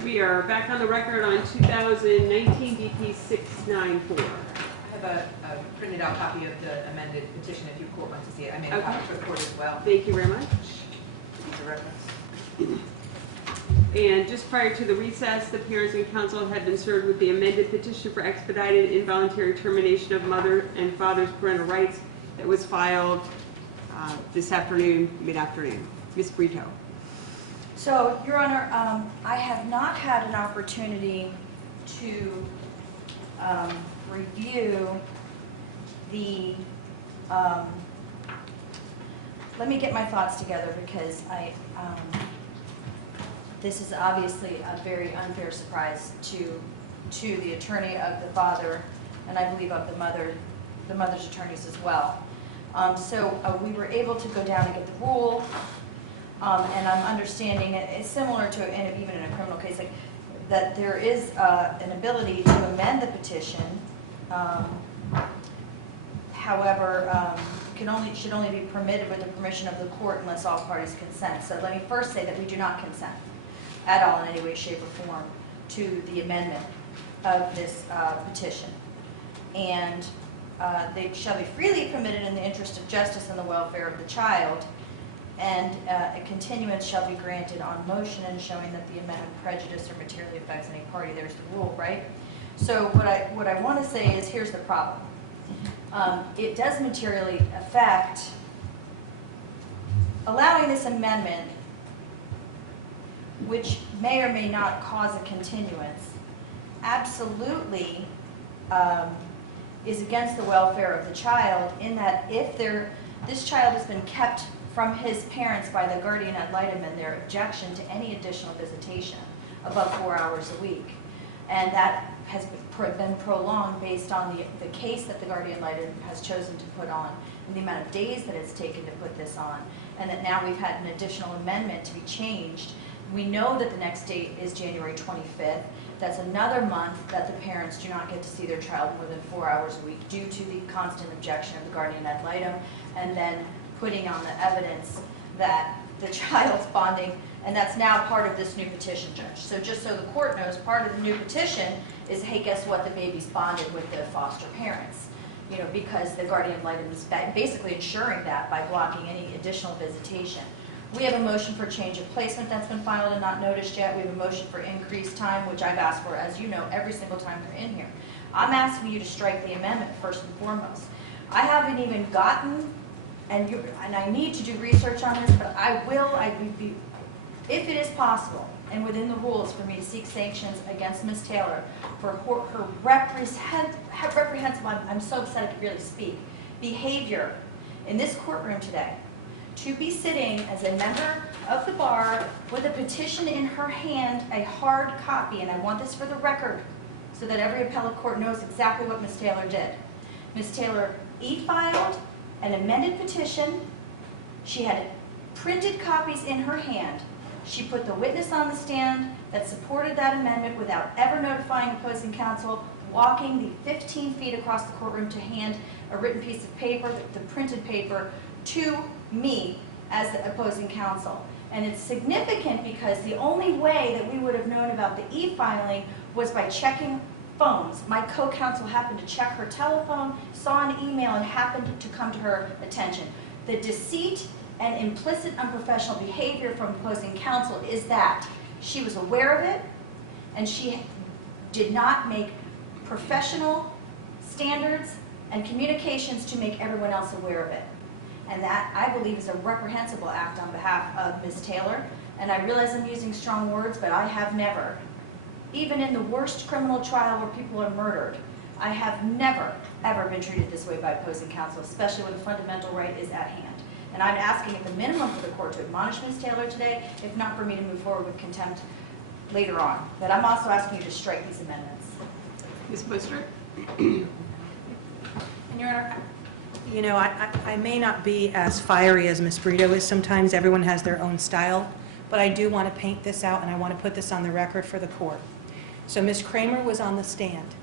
right, we are back on the record on 2019 DP 694. I have a printed out copy of the amended petition if you court wants to see it. I made a Okay. copy for the court as well. Thank you very much. It's a reference. And just prior to the recess, the parents and council had been served with the amended petition for expedited involuntary termination of mother and father's parental rights that was filed this afternoon, mid-afternoon. Ms. Brito. So, Your Honor, I have not had an opportunity to review the, let me get my thoughts together because this is obviously a very unfair surprise to the attorney of the father, and I believe of the mother's attorneys as well. So we were able to go down and get the rule. And I'm understanding it's similar to even in a criminal case, like that there is an ability to amend the petition. However, should only be permitted with the permission of the court unless all parties consent. So let me first say that we do not consent at all in any way, shape, or form to the amendment of this petition. And they shall be freely permitted in the interest of justice and the welfare of the child. And a continuance shall be granted on motion and showing that the amendment prejudice or materially affects any party. There's the rule, right? So what I want to say is here's the problem. It does materially affect allowing this amendment, which may or may not cause a continuance, absolutely is against the welfare of the child in that if this child has been kept from his parents by the guardian ad litem and their objection to any additional visitation above 4 hours a week. And that has been prolonged based on the case that the guardian ad litem has chosen to put on and the amount of days that it's taken to put this on. And that now we've had an additional amendment to be changed. We know that the next date is January 25th. That's another month that the parents do not get to see their child more than 4 hours a week due to the constant objection of the guardian ad litem, and then putting on the evidence that the child's bonding, and that's now part of this new petition, Judge. So just so the court knows, part of the new petition is, hey, guess what? The baby's bonded with the foster parents, because the guardian ad litem is basically ensuring that by blocking any additional visitation. We have a motion for change of placement that's been filed and not noticed yet. We have a motion for increased time, which I've asked for, as you know, every single time they're in here. I'm asking you to strike the amendment first and foremost. I haven't even gotten, and I need to do research on this, but I would be, if it is possible, and within the rules for me to seek sanctions against Ms. Taylor for her reprehensible, I'm so upset I could really speak, behavior in this courtroom today. To be sitting as a member of the bar with a petition in her hand, a hard copy, and I want this for the record so that every appellate court knows exactly what Ms. Taylor did. Ms. Taylor e-filed an amended petition. She had printed copies in her hand. She put the witness on the stand that supported that amendment without ever notifying opposing counsel, walking the 15 feet across the courtroom to hand a written piece of paper, the printed paper, to me as the opposing counsel. And it's significant because the only way that we would have known about the e-filing was by checking phones. My co-counsel happened to check her telephone, saw an email, and happened to come to her attention. The deceit and implicit unprofessional behavior from opposing counsel is that she was aware of it and she did not make professional standards and communications to make everyone else aware of it. And that, I believe, is a reprehensible act on behalf of Ms. Taylor. And I realize I'm using strong words, but I have never, even in the worst criminal trial where people are murdered, I have never, ever been treated this way by opposing counsel, especially when the fundamental right is at hand. And I'm asking at the minimum for the court to admonish Ms. Taylor today, if not for me to move forward with contempt later on. But I'm also asking you to strike these amendments. Ms. Poster? And Your Honor, I may not be as fiery as Ms. Brito is. Sometimes everyone has their own style, but I do want to paint this out and I want to put this on the record for the court. So Ms. Kramer was on the stand.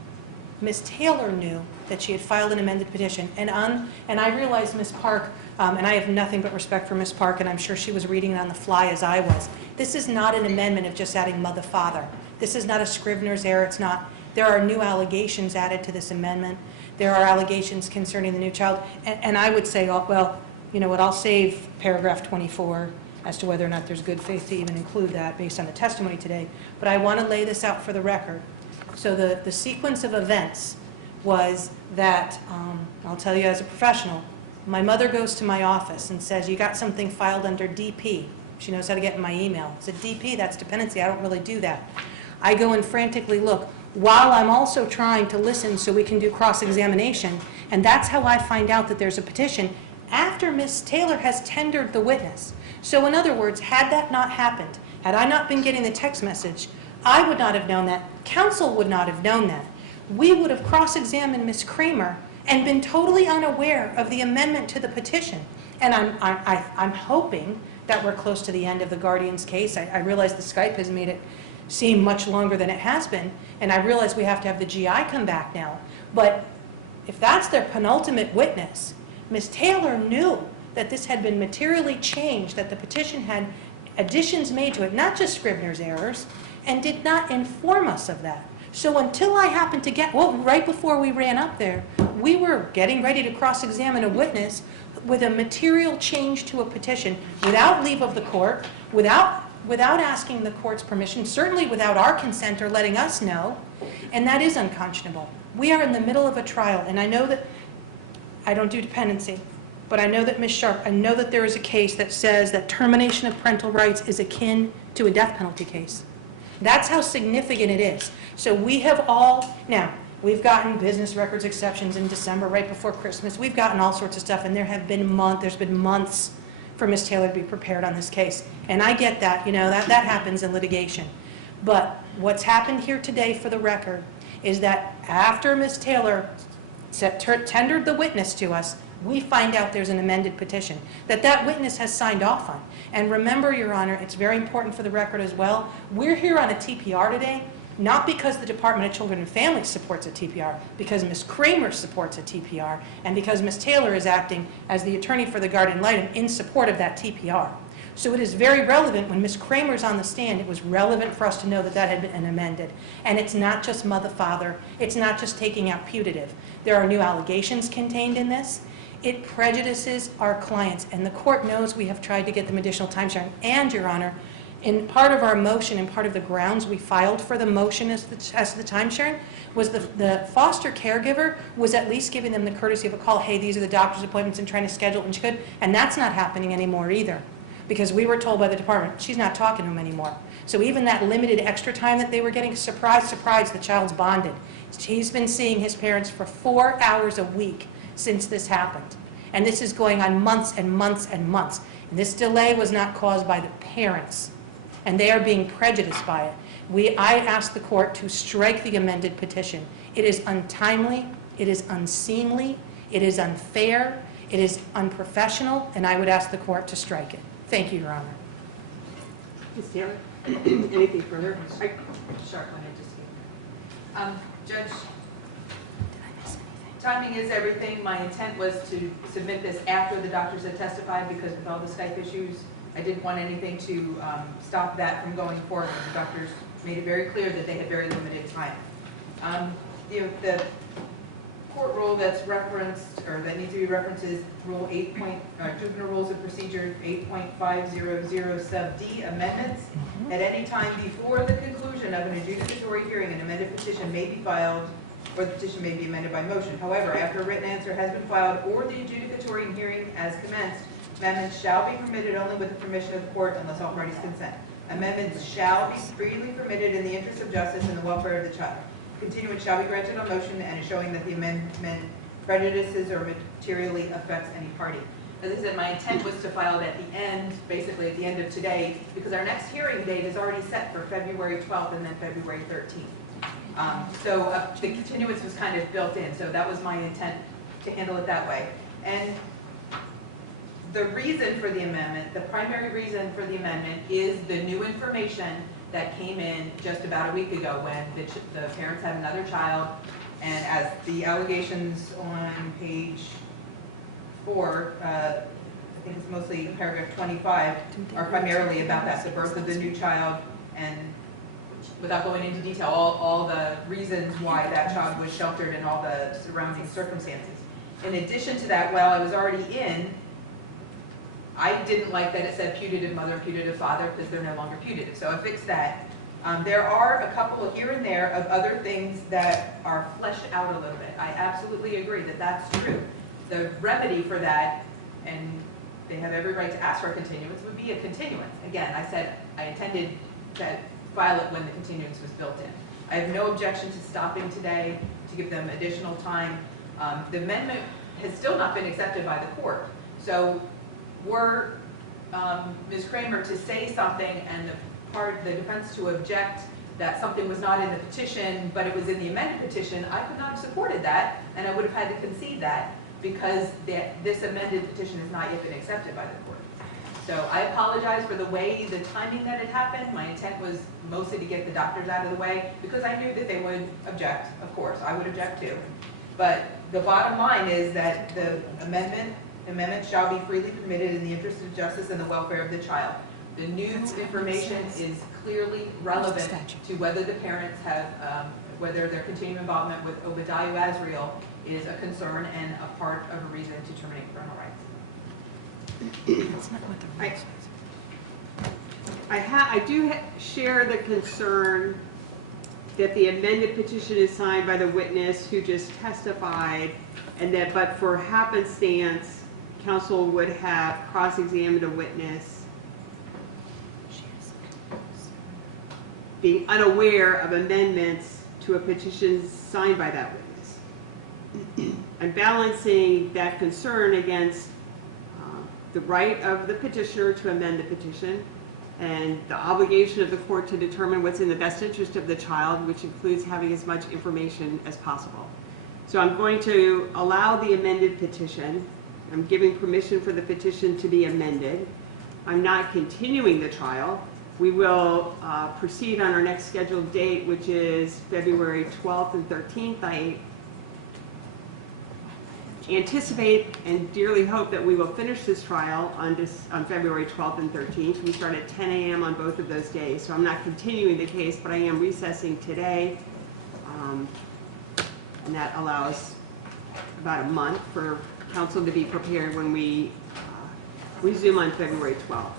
Ms. Taylor knew that she had filed an amended petition, and I realized Ms. Park, and I have nothing but respect for Ms. Park, and I'm sure she was reading it on the fly as I was. This is not an amendment of just adding mother-father. This is not a Scrivener's error. It's not. There are new allegations added to this amendment. There are allegations concerning the new child. And I would say, oh, well, you know what, I'll save paragraph 24 as to whether or not there's good faith to even include that based on the testimony today. But I want to lay this out for the record. So the sequence of events was that, I'll tell you as a professional, my mother goes to my office and says, you got something filed under DP. She knows how to get in my email. I said, DP, that's dependency. I don't really do that. I go and frantically look while I'm also trying to listen so we can do cross-examination. And that's how I find out that there's a petition after Ms. Taylor has tendered the witness. So in other words, had that not happened, had I not been getting the text message, I would not have known that. Counsel would not have known that. We would have cross-examined Ms. Kramer and been totally unaware of the amendment to the petition. And I'm hoping that we're close to the end of the Guardian's case. I realize the Skype has made it seem much longer than it has been, and I realize we have to have the GI come back now. But if that's their penultimate witness, Ms. Taylor knew that this had been materially changed, that the petition had additions made to it, not just Scrivener's errors, and did not inform us of that. So until I happened to get, well, right before we ran up there, we were getting ready to cross-examine a witness with a material change to a petition without leave of the court, without asking the court's permission, certainly without our consent or letting us know, and that is unconscionable. We are in the middle of a trial, and I know that I don't do dependency, but I know that Ms. Sharp, I know that there is a case that says that termination of parental rights is akin to a death penalty case. That's how significant it is. So we have all, now, we've gotten business records exceptions in December, right before Christmas. We've gotten all sorts of stuff, and there's been months for Ms. Taylor to be prepared on this case. And I get that, you know, that happens in litigation. But what's happened here today, for the record, is that after Ms. Taylor tendered the witness to us, we find out there's an amended petition that witness has signed off on. And remember, Your Honor, it's very important for the record as well, we're here on a TPR today, not because the Department of Children and Families supports a TPR, because Ms. Kramer supports a TPR, and because Ms. Taylor is acting as the attorney for the guardian ad litem in support of that TPR. So it is very relevant when Ms. Kramer's on the stand, it was relevant for us to know that that had been amended. And it's not just mother-father, it's not just taking out putative. There are new allegations contained in this. It prejudices our clients, and the court knows we have tried to get them additional time sharing. And, Your Honor, in part of our motion and part of the grounds we filed for the motion as the time sharing was the foster caregiver was at least giving them the courtesy of a call, hey, these are the doctor's appointments, and trying to schedule it when she could. And that's not happening anymore either, because we were told by the department, she's not talking to him anymore. So even that limited extra time that they were getting, surprise, surprise, the child's bonded. He's been seeing his parents for 4 hours a week since this happened. And this is going on months and months and months. And this delay was not caused by the parents, and they are being prejudiced by it. I asked the court to strike the amended petition. It is untimely, it is unseemly, it is unfair, it is unprofessional, and I would ask the court to strike it. Thank you, Your Honor. Ms. Taylor, anything further? Sharp on it, just here. Judge, timing is everything. My intent was to submit this after the doctors had testified, because with all the Skype issues, I didn't want anything to stop that from going forward. The doctors made it very clear that they had very limited time. The court rule that's referenced, or that needs to be referenced, is Rule 8. Juvenile Rules of Procedure 8.500 sub D, amendments. At any time before the conclusion of an adjudicatory hearing, an amended petition may be filed, or the petition may be amended by motion. However, after a written answer has been filed or the adjudicatory hearing has commenced, amendments shall be permitted only with the permission of the court unless all parties consent. Amendments shall be freely permitted in the interest of justice and the welfare of the child. Continuance shall be granted on motion and is showing that the amendment prejudices or materially affects any party. As I said, my intent was to file it at the end, basically at the end of today, because our next hearing date is already set for February 12th and then February 13th. So the continuance was kind of built in, so that was my intent to handle it that way. And the reason for the amendment, the primary reason for the amendment, is the new information that came in just about a week ago when the parents had another child, and as the allegations on page 4, I think it's mostly paragraph 25, are primarily about that, the birth of the new child and without going into detail, all the reasons why that child was sheltered and all the surrounding circumstances. In addition to that, while I was already in, I didn't like that it said putative mother, putative father, because they're no longer putative, so I fixed that. There are a couple here and there of other things that are fleshed out a little bit. I absolutely agree that that's true. The remedy for that, and they have every right to ask for a continuance, would be a continuance. Again, I said I intended to file it when the continuance was built in. I have no objection to stopping today to give them additional time. The amendment has still not been accepted by the court. So were Ms. Kramer to say something and the defense to object that something was not in the petition, but it was in the amended petition, I could not have supported that, and I would have had to concede that because this amended petition has not yet been accepted by the court. So I apologize for the way, the timing that it happened. My intent was mostly to get the doctors out of the way because I knew that they would object, of course. I would object too. But the bottom line is that the amendment shall be freely permitted in the interest of justice and the welfare of the child. The new information is clearly relevant to whether the parents have, whether their continuing involvement with Obadiah Azriel is a concern and a part of a reason to terminate parental rights. That's not what the rule says. I do share the concern that the amended petition is signed by the witness who just testified, and that but for happenstance, counsel would have cross-examined a witness being unaware of amendments to a petition signed by that witness. I'm balancing that concern against the right of the petitioner to amend the petition and the obligation of the court to determine what's in the best interest of the child, which includes having as much information as possible. So I'm going to allow the amended petition. I'm giving permission for the petition to be amended. I'm not continuing the trial. We will proceed on our next scheduled date, which is February 12th and 13th. I anticipate and dearly hope that we will finish this trial on February 12th and 13th. We start at 10 a.m. on both of those days. So I'm not continuing the case, but I am recessing today. And that allows about a month for counsel to be prepared when we resume on February 12th.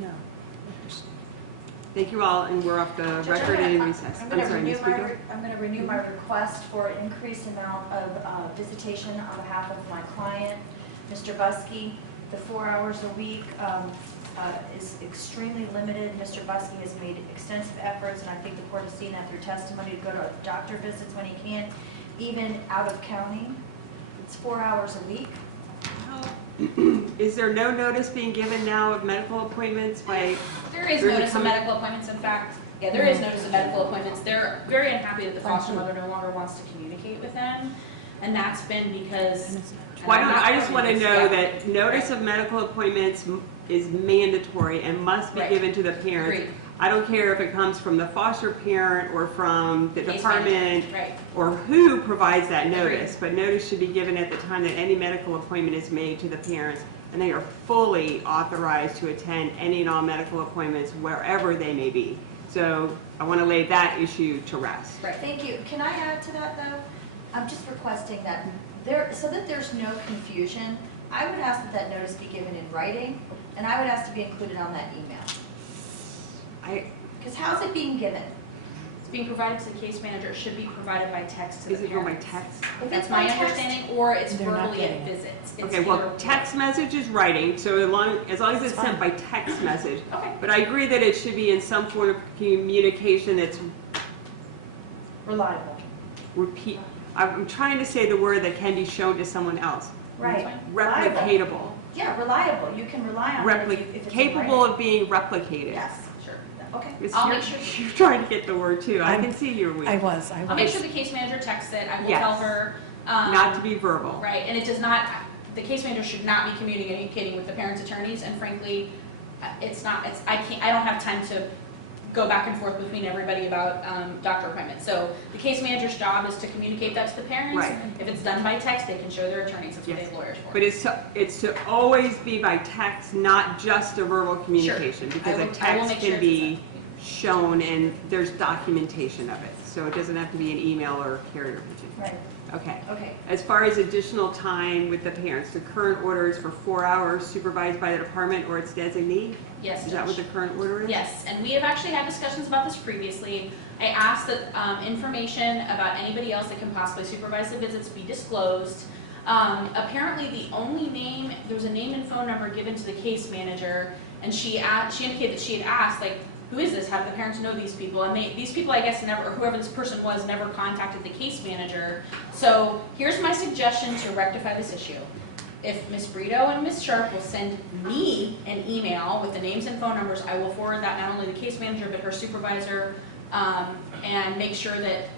No. Thank you all, and we're off the record and in recess. I'm going sorry, Ms. Brito. to renew my request for an increased amount of visitation on behalf of my client, Mr. Buskey. The 4 hours a week is extremely limited. Mr. Buskey has made extensive efforts, and I think the court has seen that through testimony, to go to doctor visits when he can, even out of county. It's 4 hours a week. Is there no notice being given now of medical appointments by? There is notice of medical appointments, in fact. Yeah, there is notice of medical appointments. They're very unhappy that the foster mother no longer wants to communicate with them. And that's been because... I just want to know that notice of medical appointments is mandatory and must be given to the parents. Agreed. I don't care if it comes from the foster parent or from the department Right. or who provides that notice, but notice should be given at the time that any medical appointment is made to the parents, and they are fully authorized to attend any and all medical appointments wherever they may be. So I want to lay that issue to rest. Right. Thank you. Can I add to that, though? I'm just requesting that so that there's no confusion, I would ask that notice be given in writing, and I would ask to be included on that email. Because how's it being given? It's being provided to the case manager. It should be provided by text to the Is it going by parents. text? If That's it's my by text- understanding, or it's They're not verbally at getting it. visits. It's Okay, well, either- text message is writing, so as long as it's That's sent by fine. text message. Okay. But I agree that it should be in some form of communication that's Reliable. repeat. I'm trying to say the word that can be shown to someone else. Right. That's Replicatable. Yeah, reliable. You can rely on it if it's in Capable writing. of being replicated. Yes, sure. Okay. It's- I'll you're- make sure- You're trying to get the word too. I I'm- can see your weak. I was. I'll make sure the case manager texts it. I will Yes. tell her. Not to be verbal. Right, and it does not, the case manager should not be communicating with the parents' attorneys, and frankly, I don't have time to go back and forth between everybody about doctor appointments. So the case manager's job is to communicate that to the parents. Right. If it's done by text, they can show their attorneys. That's what they Yes. have lawyers for. But it's to always be by text, not just a verbal communication, because I a will text make can sure be shown and there's documentation of it. So it doesn't have to be an email or carrier pigeon. Right, Okay. okay. As far as additional time with the parents, the current order is for 4 hours supervised by the department or its designee? Yes, Is that what Judge. the current order is? Yes, and we have actually had discussions about this previously. I asked that information about anybody else that can possibly supervise the visits be disclosed. Apparently, the only name, there was a name and phone number given to the case manager, and she indicated that she had asked, like, who is this? How do the parents know these people? And these people, I guess, never, or whoever this person was, never contacted the case manager. So here's my suggestion to rectify this issue. If Ms. Brito and Ms. Sharp will send me an email with the names and phone numbers, I will forward that not only to the case manager, but her supervisor, and make sure that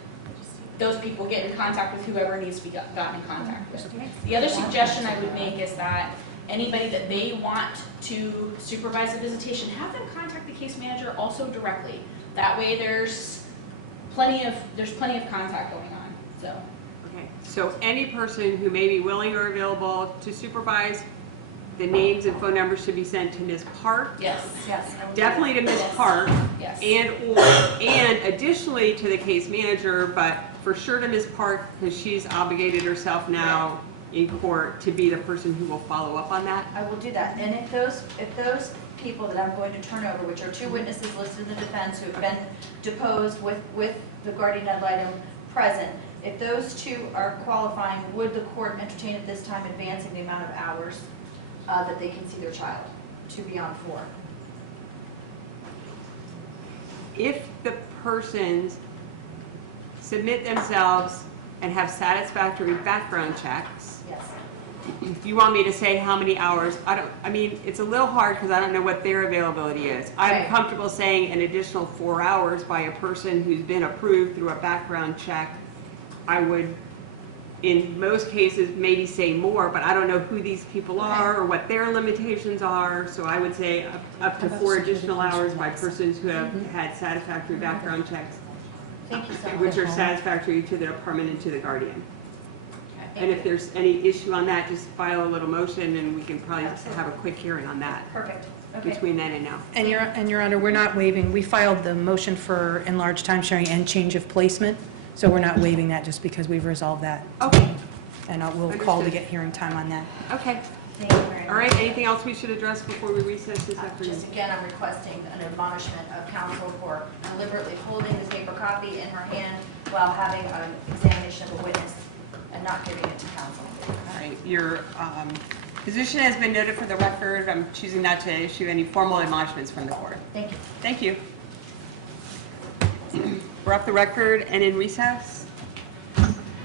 those people get in contact with whoever needs to be gotten in contact with. The other suggestion I would make is that anybody that they want to supervise the visitation, have them contact the case manager also directly. That way there's plenty of contact going on, so. Okay, so any person who may be willing or available to supervise, the names and phone numbers should be sent to Ms. Park. Yes, Yes. I will do Definitely to Ms. Yes. Park, yes. and additionally to the case manager, but for sure to Ms. Park, because she's obligated herself now in court to be the person who will follow up on that. I will do that. And if those people that I'm going to turn over, which are 2 witnesses listed in the defense who have been deposed with the guardian ad litem present, if those 2 are qualifying, would the court entertain at this time advancing the amount of hours that they can see their child to beyond 4? If the persons submit themselves and have satisfactory background checks, Yes. if you want me to say how many hours, I mean, it's a little hard because I don't know what their availability is. I'm Right. comfortable saying an additional 4 hours by a person who's been approved through a background check. I would, in most cases, maybe say more, but I don't know who these people are or what their limitations are. So I would say up to 4 additional hours by persons who have had satisfactory background checks, Thank you so much. which are satisfactory to the department and to the guardian. And if there's any issue on that, just file a little motion and we can probably just have a quick hearing on that Perfect. Okay. between then and now. And Your Honor, we're not waiving, we filed the motion for enlarged time sharing and change of placement, so we're not waiving that just because we've resolved that. Okay, And we'll call to Understood. get hearing time on that. okay. Thank you very much. All right, anything else we should address before we recess this afternoon? Just again, I'm requesting an admonishment of counsel for deliberately holding this paper copy in her hand while having an examination of a witness and not giving it to counsel. All right, your position has been noted for the record. I'm choosing not to issue any formal admonishments from the court. Thank you. Thank you. We're off the record and in recess.